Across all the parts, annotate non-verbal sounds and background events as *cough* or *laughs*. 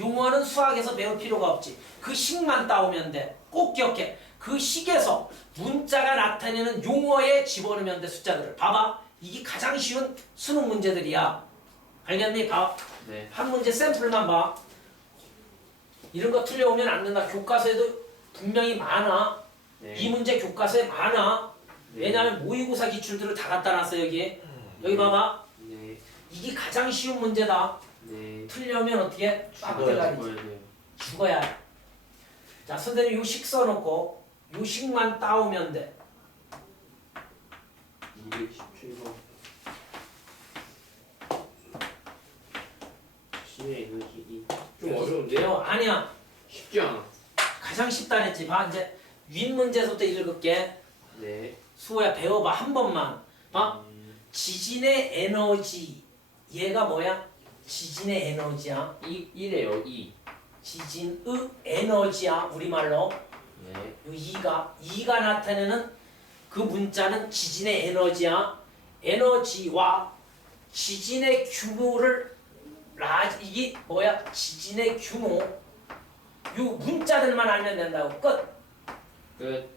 용어는 수학에서 배울 필요가 없지. 그 식만 따오면 돼. 꼭 기억해. 그 식에서 문자가 나타내는 용어에 집어넣으면 돼 숫자들을. 봐봐. 이게 가장 쉬운 수능 문제들이야. 알겠니? 봐. 네. 한 문제 샘플만 봐. 이런 거 틀려오면 안 된다. 교과서에도 분명히 많아. 네. 이 문제 교과서에 많아. 네. 왜냐하면 모의고사 기출들을 다 갖다 놨어 여기. 여기 봐봐. 네. 이게 가장 쉬운 문제다. 네. 틀려면 어떻게? 빡 죽어야. 죽어야 돼요. 죽어야 해. 자, 선생님 요식 써놓고 요식만 따오면 돼. 217번. 시의 에너지 좀 어려운데요? 요 아니야. 쉽지 않아. 가장 쉽다 했지. 봐 이제 윗 문제부터 읽을게. 네. 수호야 배워봐 한 번만. 봐. 음, 지진의 에너지. 얘가 뭐야? 지진의 에너지야. 이 이래요 이. 지진의 에너지야 우리말로. 네. 요 이가 이가 나타내는 그 문자는 지진의 에너지야. 에너지와 지진의 규모를 라 이게 뭐야? 지진의 규모. 요 문자들만 알면 된다고 끝. 끝.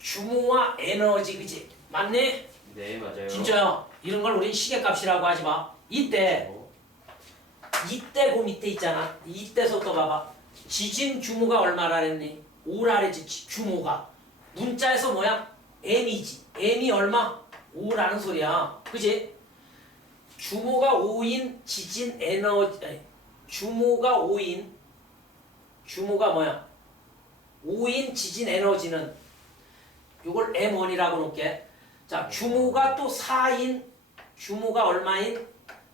규모와 에너지 그지? 맞네? 네 맞아요. 진짜야. 이런 걸 우린 시계값이라고 하지 마. 이때 어, 이때 그 밑에 있잖아. 이때부터 봐봐. 지진 규모가 얼마라 그랬니? 오라랬지 지- 규모가. 문자에서 뭐야? m이지. m이 얼마? 5라는 소리야. 그지? 규모가 5인 지진 에너지 아니, 규모가 5인 규모가 뭐야? 5인 지진 에너지는 요걸 m1이라고 놓을게. 자, 규모가 또 4인 규모가 얼마인?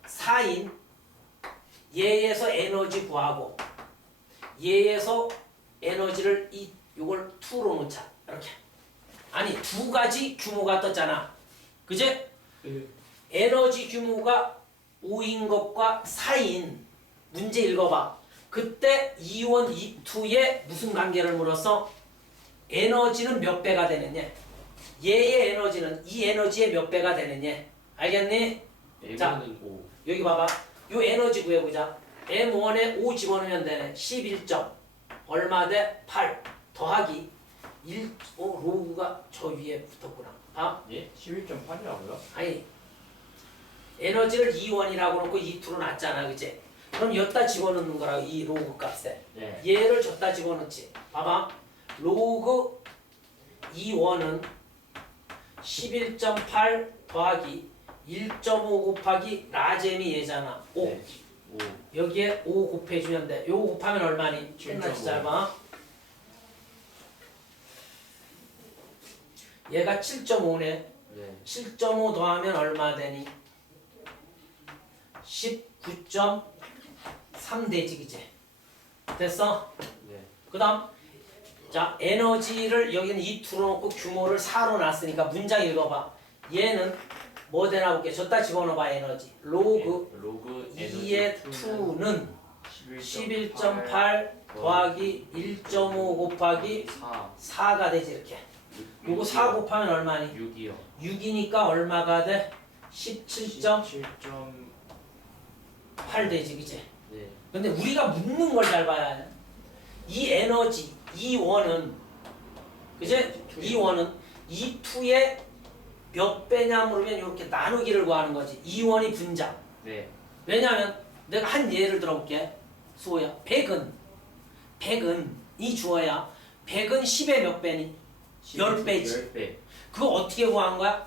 4인 얘에서 에너지 구하고 얘에서 에너지를 이 요걸 2로 놓자 이렇게 아니 두 가지 규모가 떴잖아 그제 네. 에너지 규모가 5인 것과 4인 문제 읽어봐 그때 2원 2, 2에 무슨 관계를 물었어 에너지는 몇 배가 되느냐 얘의 에너지는 이 에너지의 몇 배가 되느냐 알겠니? 자. M은 5. 여기 봐봐. 요 에너지 구해보자. M1에 5 집어넣으면 되네. 11점. 얼마 돼? 8. 더하기 1. 어, 로그가 저 위에 붙었구나. 봐. 예? 11.8이라고요? 아니. 에너지를 2원이라고 놓고 2투로 놨잖아. 그치? 그럼 여기다 집어넣는 거라고. 이 로그 값에. 네. 얘를 줬다 집어넣지. 봐봐. 로그 2원은 11.8 더하기 1.5 곱하기 라셈이 얘잖아. 5. 네. 5. 여기에 5 곱해주면 돼. 요거 곱하면 얼마니? 7.5. 끝났지 짧아. 얘가 7.5네. 네. 7.5 더하면 얼마 되니? 19.3 되지 그지? 됐어? 네. 그 다음 자 에너지를 여기는 2투로 놓고 규모를 4로 놨으니까 문장 읽어봐 얘는 뭐 되나 볼게 줬다 집어넣어봐 에너지 로그 네. 로그 2의 에너지 2는 11.8 11.8 더하기 1.5 곱하기 4. 4가 되지 이렇게 요거 4 곱하면 얼마니? 6이요. 6이니까 얼마가 돼? 17.8 7.8 되지 그지? 네. 근데 우리가 묻는 걸 잘 봐야 해. 이 에너지, 이 원은 그제? 이 원은 이 투의 몇 배냐 물으면 이렇게 나누기를 구하는 거지. 이 원이 분자. 네. 왜냐하면 내가 한 예를 들어볼게. 수호야. 100은 100은 이 주어야. 100은 10의 몇 배니? 열 배지. 10배. 그거 어떻게 구한 거야?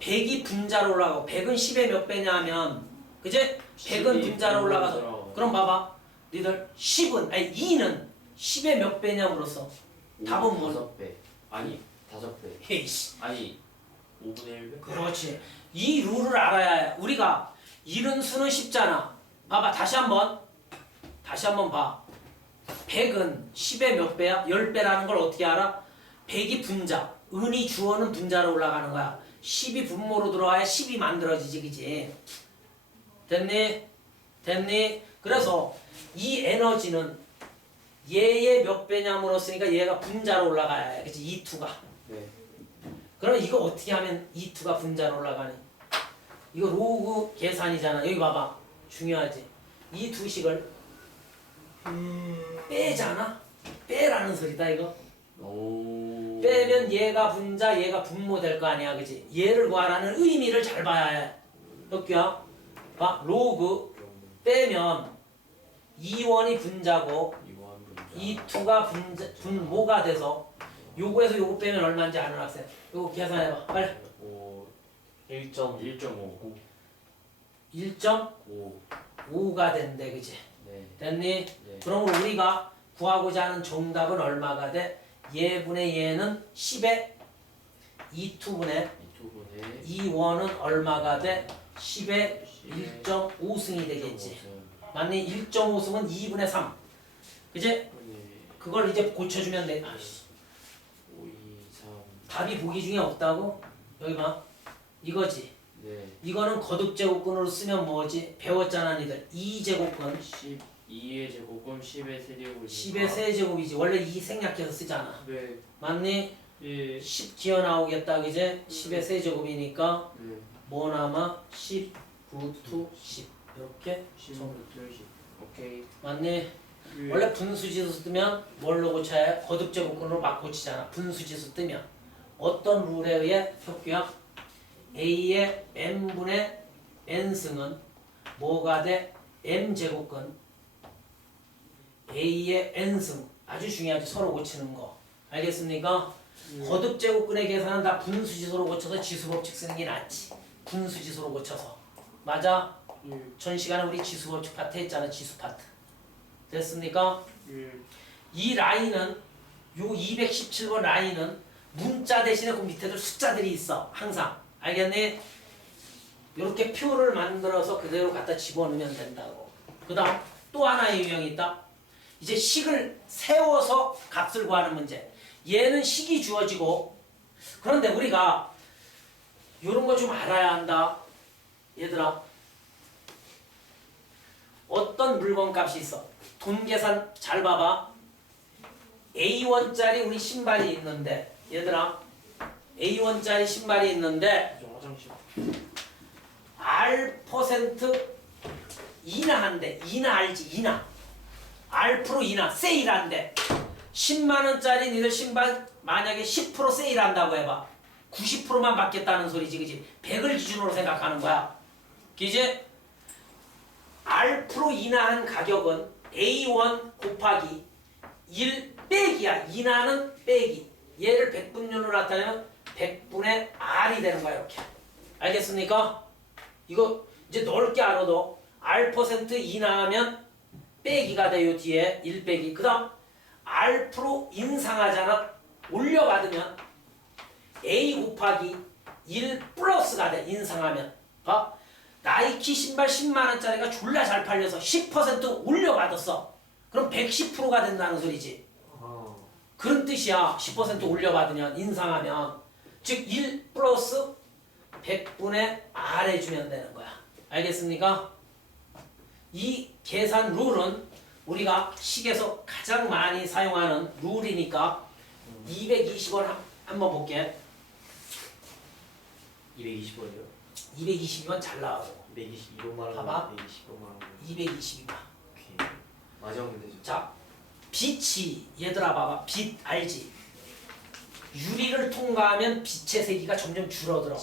100이 분자로 올라가고 100은 10의 몇 배냐 하면 그제? 100은 분자로 올라가서 그럼 봐봐. 니들 10은 아니 2는 10의 몇 배냐 물었어. 답은 뭘? 5배. 아니, 5배. 헤이씨. 아니, 5분의 1배? 그렇지. 이 룰을 알아야 해. 우리가 이런 수는 쉽잖아. 봐봐. 다시 한번. 다시 한번 봐. 100은 10의 몇 배야? 10배라는 걸 어떻게 알아? 100이 분자. 은이 주어는 분자로 올라가는 거야. 10이 분모로 들어와야 10이 만들어지지. 그지? 됐니? 됐니? 그래서 이 에너지는 얘의 몇 배냐 물었으니까 얘가 분자로 올라가야 해. 그치? 2투가. 네. 그럼 이거 어떻게 하면 2투가 분자로 올라가니? 이거 로그 계산이잖아. 여기 봐봐. 중요하지. 이 두 식을 빼잖아. 빼라는 소리다 이거. 오. 빼면 얘가 분자, 얘가 분모 될 거 아니야, 그지? 얘를 구하라는 의미를 잘 봐야 해. 여기야. 봐, 로그 빼면 2원이 분자고 이원 분자. 2투가 분자, 분모가 돼서 요거에서 요거 빼면 얼마인지 아는 학생. 요거 계산해봐. 빨리. 오. 1.1.5. 1.5가 오. 된대, 그지? 네. 됐니? 네. 그럼 우리가 구하고자 하는 정답은 얼마가 돼? 얘분의 얘는 10에 2투분의 이두 분의 2원은 얼마가 돼? 10에 1.5승이 되겠지. 맞니? 1.5승은 2분의 3. 이제 그걸 이제 고쳐주면 돼. 아이씨, 5, 2, 3. 답이 보기 중에 없다고? 여기 봐. 이거지. 네. 이거는 거듭 제곱근으로 쓰면 뭐지? 배웠잖아, 니들. 2제곱근. 12의 제곱은 10의 세제곱이니까 10의 세제곱이지. 원래 2 생략해서 쓰잖아. 네. 맞니? 예. 10 기어 나오겠다, 그제? 10의 세제곱이니까 네. 뭐 남아? 10, 9, 2, 10. 이렇게 10, 10. 오케이. 맞니? 예. 원래 분수지수 뜨면 뭘로 고쳐야 해? 거듭 제곱근으로 막 고치잖아. 분수지수 뜨면 어떤 룰에 의해 혁규야? a의 n분의 n승은 뭐가 돼? m제곱근 a의 n승 아주 중요하지 서로 고치는 거 알겠습니까? 거듭 제곱근의 계산은 다 분수지수로 고쳐서 지수법칙 쓰는 게 낫지 분수지수로 고쳐서 맞아? 예. 전 시간에 우리 지수법칙 파트 했잖아 지수 파트 됐습니까? 예. 이 라인은 요 217번 라인은 문자 대신에 그 밑에도 숫자들이 있어 항상. 알겠니? 이렇게 표를 만들어서 그대로 갖다 집어넣으면 된다고. 그 다음 또 하나의 유형이 있다. 이제 식을 세워서 값을 구하는 문제. 얘는 식이 주어지고 그런데 우리가 이런 거 좀 알아야 한다. 얘들아 어떤 물건 값이 있어? 돈 계산 잘 봐봐. A1짜리 우리 신발이 있는데 얘들아 A1짜리 신발이 있는데. R 퍼센트 이나 한대. 이나 알지 이나. R 프로 이나. 세일한대. 10만 원짜리 니들 신발 만약에 10% 세일한다고 해봐. 90%만 받겠다는 소리지 그지? 100을 기준으로 생각하는 거야. 그지? R 프로 인하한 가격은 A1 곱하기 1 빼기야. 인하는 빼기 얘를 100분율로 나타내면 100분의 R이 되는 거야 이렇게. 알겠습니까? 이거 이제 넓게 알아도 R 퍼센트 인하하면 빼기가 돼요 뒤에. 1 빼기. 그 다음 R 프로 인상하잖아. 올려받으면 A 곱하기 1 플러스가 돼 인상하면. 봐 나이키 신발 10만원짜리가 졸라 잘 팔려서 10% 올려받았어. 그럼 110%가 된다는 소리지. 아. 그런 뜻이야 10% 올려받으면 인상하면 즉 1 플러스 100분의 R 해주면 되는 거야 알겠습니까? 이 계산 룰은 우리가 식에서 가장 많이 사용하는 룰이니까 220원 한, 한번 볼게 220원이요? 222원 잘 나와요 222원 말하는 봐봐. 220원 말하는 거. 222번 오케이. 마지막 문제죠. 자, 빛이 얘들아 봐봐. 빛 알지? 유리를 통과하면 빛의 세기가 점점 줄어들어.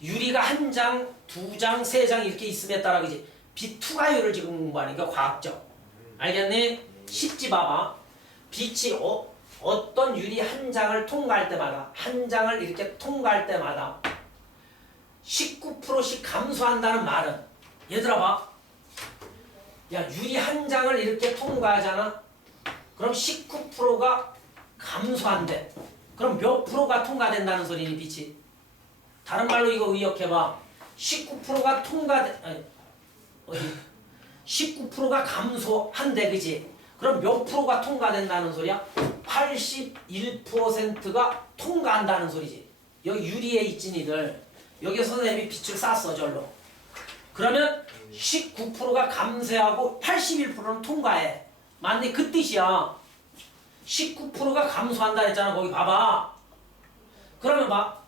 유리가 한 장, 두 장, 세 장 이렇게 있음에 따라 그지? 빛 투과율을 지금 공부하니까 과학적. 알겠니? 쉽지 봐봐. 빛이 어, 어떤 유리 한 장을 통과할 때마다 한 장을 이렇게 통과할 때마다 19%씩 감소한다는 말은 얘들아 봐. 야 유리 한 장을 이렇게 통과하잖아. 그럼 19%가 감소한대. 그럼 몇 프로가 통과된다는 소리니 빛이? 다른 말로 이거 의역해봐. 19%가 통과돼 아니 어디? 19%가 감소한대 그지? 그럼 몇 프로가 통과된다는 소리야? 81%가 통과한다는 소리지. 여기 유리에 있지 니들. 여기 선생님이 빛을 쐈어 절로. 그러면 19%가 감소하고 81%는 통과해. 맞니? 그 뜻이야. 19%가 감소한다 했잖아. 거기 봐봐. 그러면 봐.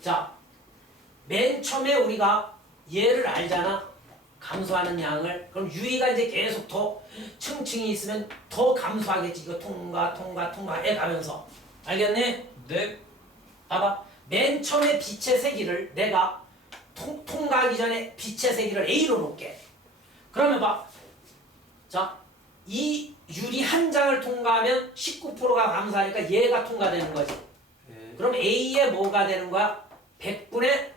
자, 맨 처음에 우리가 얘를 알잖아. 감소하는 양을 그럼 유리가 이제 계속 더 층층이 있으면 더 감소하겠지. 이거 통과 통과 통과해 가면서 알겠니? 네. 봐봐. 맨 처음에 빛의 세기를 내가 통, 통과하기 전에 빛의 세기를 A로 놓을게. 그러면 봐. 자, 이 유리 한 장을 통과하면 19%가 감소하니까 얘가 통과되는 거지. 네. 그럼 A에 뭐가 되는 거야? 100분의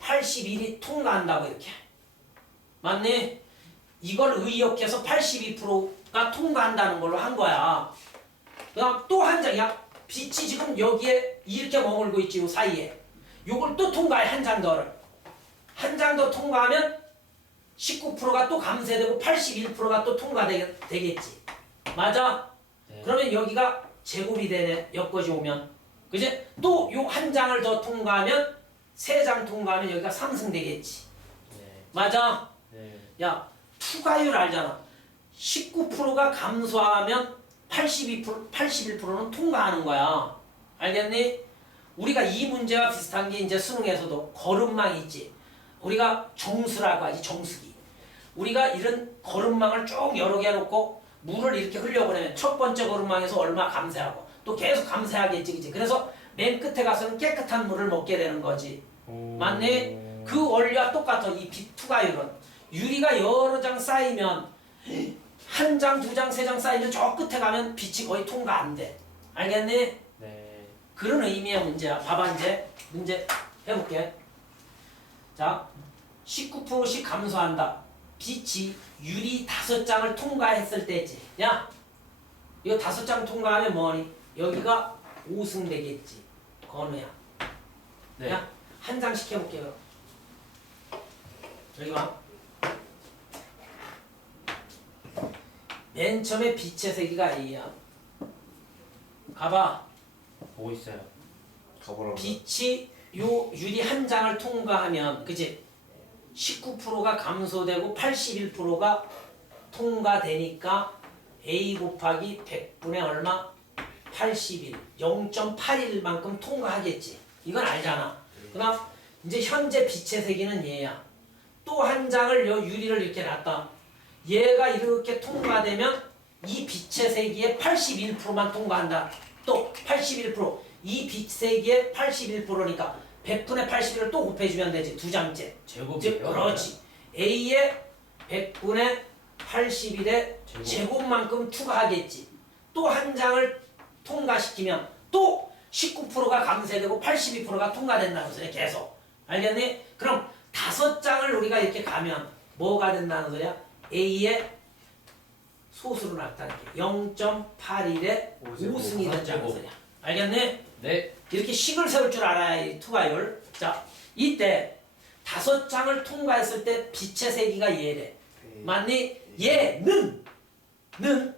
81이 통과한다고 이렇게. 맞니? 이걸 의역해서 82%가 통과한다는 걸로 한 거야. 그다음 또 한 장이야. 빛이 지금 여기에 이렇게 머물고 있지, 요 사이에. 요걸 또 통과해, 한 장 더를. 한 장 더 통과하면 19%가 또 감쇄되고 81%가 또 통과되겠지. 맞아? 네. 그러면 여기가 제곱이 되네, 여기까지 오면. 그지? 또 요 한 장을 더 통과하면 세 장 통과하면 여기가 상승되겠지. 네. 맞아? 네. 야, 투과율 알잖아. 19%가 감소하면 82% 81%는 통과하는 거야. 알겠니? 우리가 이 문제와 비슷한 게 이제 수능에서도 걸음망 있지. 우리가 정수라고 하지, 정수기. 우리가 이런 걸음망을 쭉 여러 개 놓고 물을 이렇게 흘려보내면 첫 번째 걸음망에서 얼마 감쇄하고 또 계속 감쇄하겠지, 그지? 그래서 맨 끝에 가서는 깨끗한 물을 먹게 되는 거지. 맞네? 그 원리와 똑같아, 이빛 투과율은. 유리가 여러 장 쌓이면 한 장, 두 장, 세 장 쌓이면 저 끝에 가면 빛이 거의 통과 안 돼. 알겠니? 네. 그런 의미의 문제야. 봐봐 이제 문제 해볼게. 자, 19%씩 감소한다. 빛이 유리 다섯 장을 통과했을 때지. 야, 이거 다섯 장 통과하면 뭐니? 여기가 5승 되겠지. 건우야. 네. 야, 한 장씩 해볼게요. 여기 와. 맨 처음에 빛의 세기가 A야. 가봐. 보고 있어요. 가보라고. 빛이 요 유리 한 장을 통과하면 그지 19%가 감소되고 81%가 통과되니까 A 곱하기 100분의 얼마? 81 0.81만큼 통과하겠지. 이건 알잖아. 그 다음 이제 현재 빛의 세기는 얘야. 또 한 장을 요 유리를 이렇게 놨다. 얘가 이렇게 통과되면 이 빛의 세기의 81%만 통과한다. 또 81%이 빛 세기의 81%니까 100분의 81을 또 곱해주면 되지 두 장째 즉 제곱이요. 그렇지 A의 100분의 81의 제곱. 제곱만큼 추가하겠지 또 한 장을 통과시키면 또 19%가 감쇄되고 82%가 통과된다는 소리야 계속 알겠니? 그럼 다섯 장을 우리가 이렇게 가면 뭐가 된다는 소리야? A의 소수로 나타낼게 0.81의 오제곱. 5승이 된다는 제곱. 소리야 알겠니? 네. 이렇게 식을 세울 줄 알아야 이 투과율. 자, 이때 다섯 장을 통과했을 때 빛의 세기가 얘래. 네. 맞니? 얘는 는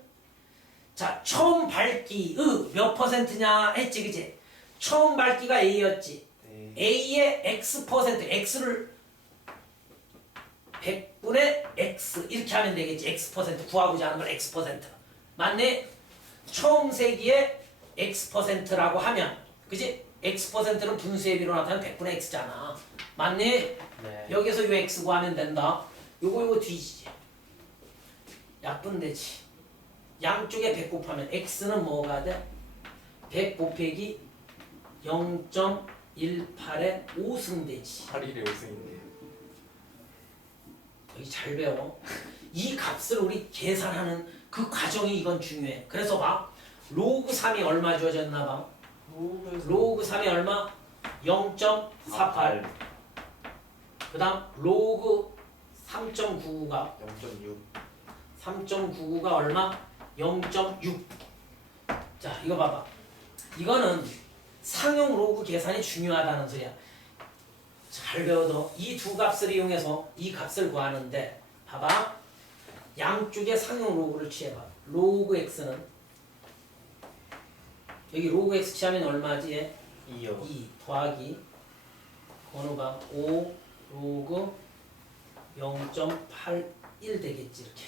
자, 처음 밝기의 몇 퍼센트냐 했지, 그지? 처음 밝기가 A였지. 네. A의 X 퍼센트, X를 100분의 X 이렇게 하면 되겠지. X 퍼센트 구하고자 하는 걸 X 퍼센트. 맞니? 처음 세기의 X 퍼센트라고 하면, 그지? X 퍼센트는 분수의 비로 나타나면 100분의 X잖아. 맞니? 네. 여기서 요 X 구하면 된다. 요거 요거 뒤지지. 약분되지. 양쪽에 100 곱하면 X는 뭐가 돼? 100 곱하기 0.18의 5승 되지. 8일에 5승인데. 여기 잘 배워. 이 값을 우리 계산하는 그 과정이 이건 중요해. 그래서 봐. 로그 3이 얼마 주어졌나 봐. 로그 3이 얼마? 0.48. 그 다음 로그 3.99가 0.6. 3.99가 얼마? 0.6. 자, 이거 봐봐. 이거는 상용 로그 계산이 중요하다는 소리야. 잘 배워도 이두 값을 이용해서 이 값을 구하는데 봐봐. 양쪽에 상용 로그를 취해봐. 로그 x는 여기 로그 x 취하면 얼마지? 얘? 2요. 2 더하기 번호가 5 로그 0.81 되겠지 이렇게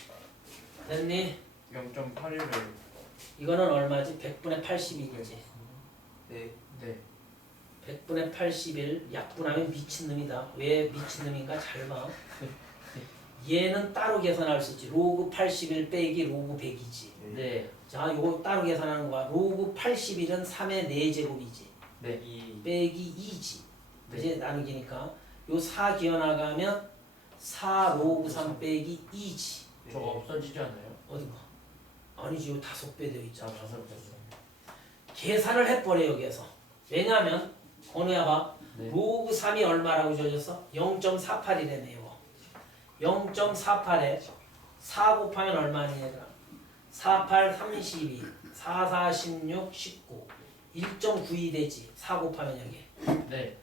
됐니? 0.81을 이거는 얼마지? 100분의 81이지 네. 네. 100분의 81 약분하면 미친놈이다 왜 미친놈인가 잘 봐. *laughs* 얘는 따로 계산할 수 있지. 로그 81 빼기 로그 100이지. 네. 자, 요거 따로 계산하는 거야. 로그 81은 3의 4제곱이지. 네. 이 빼기 2지. 네. 이제 나누기니까 요 4 기어나가면 4 로그 3 빼기 2지. 저거 없어지지 않아요? 어디가? 아니지, 요 다섯 배 되어 있잖아. 자, 다섯 졌어. 계산을 해버려 여기에서. 왜냐하면 건우야 봐. 네. 로그 3이 얼마라고 줘졌어? 0.48이래네 이거. 0.48에 4 곱하면 얼마니 얘들아? 48, 32, 4, 4, 16, 19 1.92 되지 4 곱하면 여기. 네.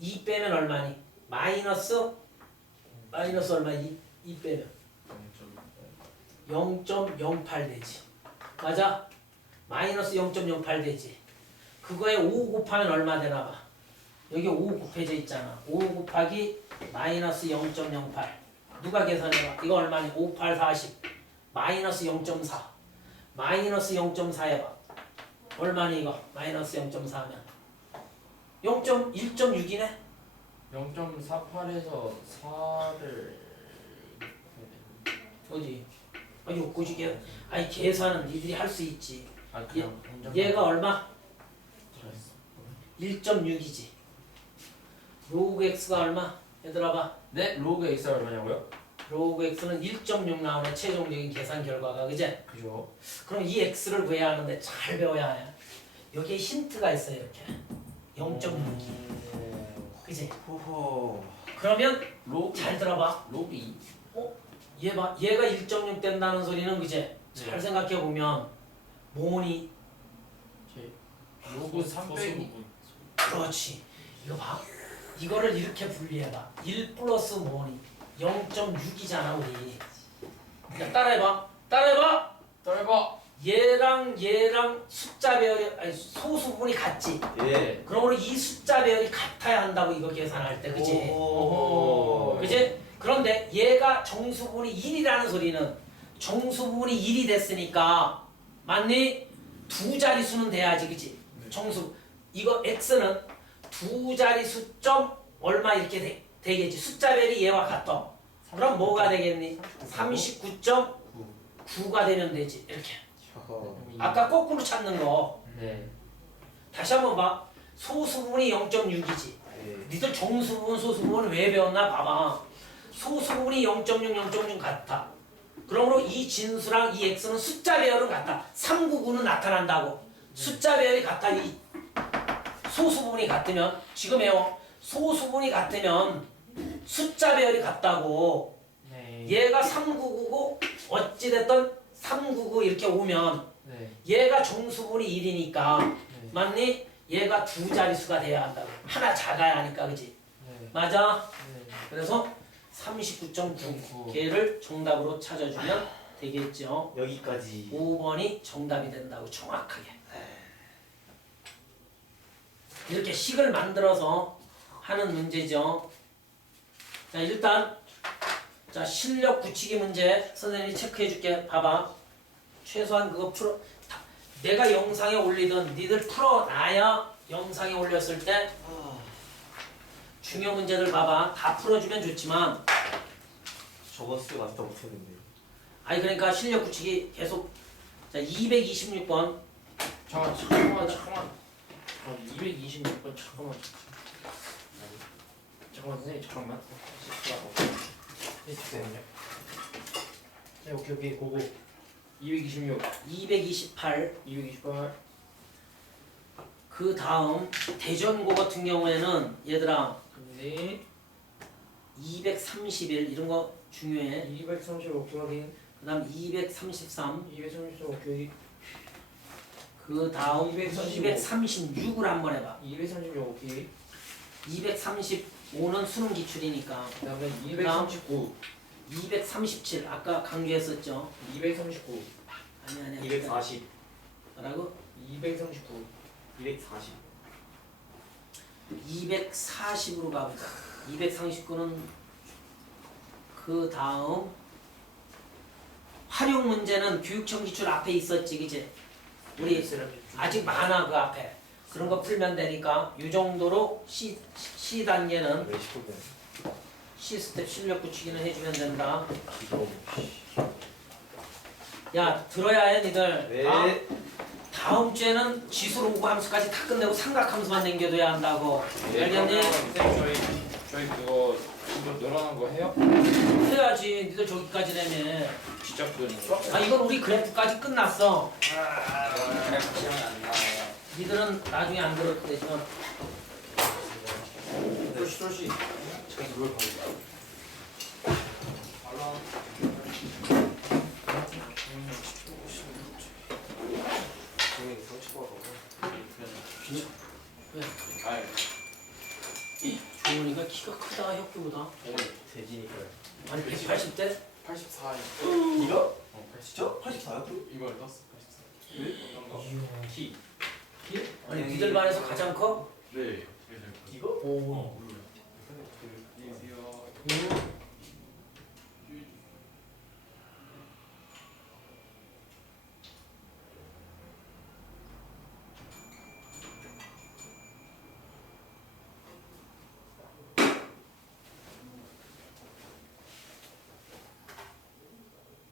2 빼면 얼마니? 마이너스 마이너스 얼마? 2, 2 빼면. 0.08 되지. 맞아? 마이너스 0.08 되지. 그거에 5 곱하면 얼마 되나 봐. 여기 5 곱해져 있잖아. 5 곱하기 마이너스 0.08 누가 계산해봐? 이거 얼마니? 5, 8, 40 마이너스 0.4 마이너스 0.4 해봐 얼마니 이거? 마이너스 0.4면 0.1.6이네? 0.48에서 4를 어디? 아니 고지게 아니 계산은 니들이 할 수 있지 아 그냥 공정. 얘가 얼마? 잘했어. 1.6이지 로그 x가 얼마? 얘들아 봐 네. 로그 x가 얼마냐고요? 로그 x는 1.6 나오네 최종적인 계산 결과가 그제? 그죠. 그럼 이 x를 구해야 하는데 잘 배워야 해 여기에 힌트가 있어요 이렇게 0.6이 그지? 호호 그러면 로그 잘 들어봐 로그 2. 얘 봐, 얘가 1.6 된다는 소리는 그제? 잘 네. 생각해 보면 모니 제 로그 3 빼기 그렇지. 이거 봐. 이거를 이렇게 분리해 봐. 1 플러스 모니 0.6이잖아 우리. 야, 따라해봐. 따라해봐. 떨봐. 얘랑 얘랑 숫자 배열이 아니 소수분이 같지. 예 그러므로 이 숫자 배열이 같아야 한다고 이거 계산할 때, 그지? 오호 그지? 그런데 얘가 정수분이 1이라는 소리는 정수분이 1이 됐으니까 맞니? 두 자릿수는 돼야지 그지? 정수 이거 x는 두 자릿수 점 얼마 이렇게 되, 되겠지 숫자별이 얘와 같다 그럼 뭐가 되겠니? 39.9가 되면 되지 이렇게 아까 거꾸로 찾는 거 네. 다시 한번 봐 소수분이 0.6이지 예 니들 정수분, 소수분 왜 배웠나 봐봐. 소수분이 0.6, 0.6 같아. 그러므로 이 진수랑 이 x는 숫자 배열은 같다. 399는 나타난다고. 숫자 배열이 같아. 이 소수분이 같으면 지금 해요. 소수분이 같으면 숫자 배열이 같다고. 네. 얘가 399고 어찌됐든 399 이렇게 오면 네. 얘가 정수분이 1이니까 네. 맞니? 얘가 두 자릿수가 돼야 한다고. 하나 작아야 하니까 그지? 네. 맞아? 네. 그래서 39.9 개를 정답으로 찾아주면 되겠죠. 여기까지 5번이 정답이 된다고 정확하게. 이렇게 식을 만들어서 하는 문제죠. 자 일단 자 실력 굳히기 문제 선생님이 체크해 줄게. 봐봐. 최소한 그거 풀어. 다- 내가 영상에 올리던 니들 풀어 놔야 영상에 올렸을 때 중요 문제들 봐봐. 다 풀어주면 좋지만 저거 쓰고 아직도 못했는데 아니 그러니까 실력 굳히기 계속 자 226번 잠깐 잠깐만 잠깐만. 어, 226번 잠깐만. 잠깐만 선생님 잠깐만. 실수하고 실수요? 네 오케이 오케이 고고. 226 228 228 그 다음 대전고 같은 경우에는 얘들아 네 231 이런 거 중요해. 235 곱하기 그 다음 233 235 곱하기 그 다음 236을 한번 해봐. 236 곱하기 230 5는 수능 기출이니까. 그 다음에 239 237 아까 강조했었죠? 239 아니 아니 240 뭐라고? 239 240 240으로 가보자. 239는 그 다음 활용 문제는 교육청 기출 앞에 있었지 그지? 우리 아직 많아 그 앞에. 그런 거 풀면 되니까 이 정도로 C, C 단계는 왜 19분 C스텝 실력 붙이기는 해주면 된다. 야 들어야 해 니들. 네. 다음, 다음 주에는 지수로 오고 함수까지 다 끝내고 삼각함수만 남겨둬야 한다고. 알겠니? 네, 선생님 저희 저희 그거 이거 늘어난 거 해요? 해야지. 니들 저기까지 되면. 지적 분이 아 이건 우리 그래프까지 끝났어. 그냥 시험이 안 나와요. 니들은 나중에 안 들어도 되지만. 봐. 30%라고. 아니 조은이가 키가 크다 혁규보다. 돼지니까요. 아니 180대? 84에 이거? 진짜? 84요? 이걸 넣었어 84 어떤 거? 키. 아니 니들 반에서 가장 커? 네 이거? 오. 안녕하세요 음.